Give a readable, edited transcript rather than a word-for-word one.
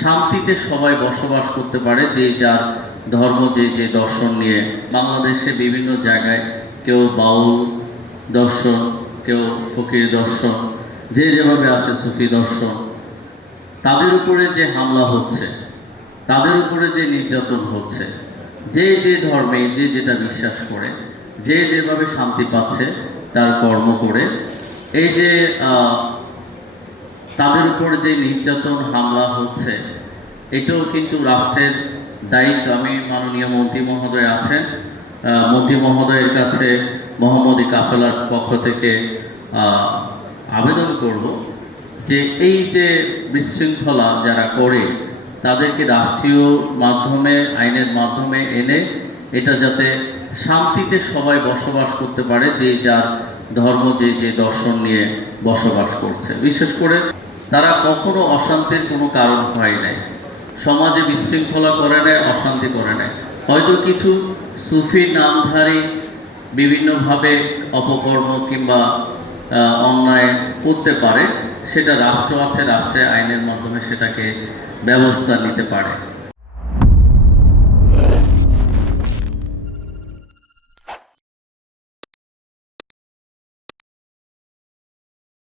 শান্তিতে সবাই বসবাস করতে পারে, যে যার ধর্ম, যে যে দর্শন নিয়ে। বাংলাদেশে বিভিন্ন জায়গায় কেউ বাউল দর্শন, কেউ ফকির দর্শন, যে যেভাবে আছে সুফি দর্শন, তাদের উপরে যে হামলা হচ্ছে, তাদের উপরে যে নির্যাতন হচ্ছে, যে যে ধর্মে যে যেটা বিশ্বাস করে, যে যেভাবে শান্তি পাচ্ছে তার কর্ম করে, এই যে তাদের উপরে যে নির্যাতন হামলা হচ্ছে, এটাও কিন্তু রাষ্ট্রের দায়িত্ব। আমি মাননীয় মন্ত্রী মহোদয় আছেন, মন্ত্রী মহোদয়ের কাছে মোহাম্মদী কাফেলার পক্ষ থেকে আবেদন করব যে এই যে বিশৃঙ্খলা যারা করে, তাদেরকে রাষ্ট্রীয় মাধ্যমে, আইনের মাধ্যমে এনে এটা যাতে শান্তিতে সবাই বসবাস করতে পারে, যে যার ধর্ম, যে যে দর্শন নিয়ে বসবাস করছে। বিশেষ করে তারা কখনো অশান্তির কোনো কারণ হয় নাই, সমাজে বিশৃঙ্খলা করে নেয়, অশান্তি করে নেয়। হয়তো কিছু সুফি নামধারী বিভিন্নভাবে অপকর্ম কিংবা অন্যায় করতে পারে, সেটা রাষ্ট্র আছে, রাষ্ট্রের আইনের মাধ্যমে সেটাকে ব্যবস্থা নিতে পারে।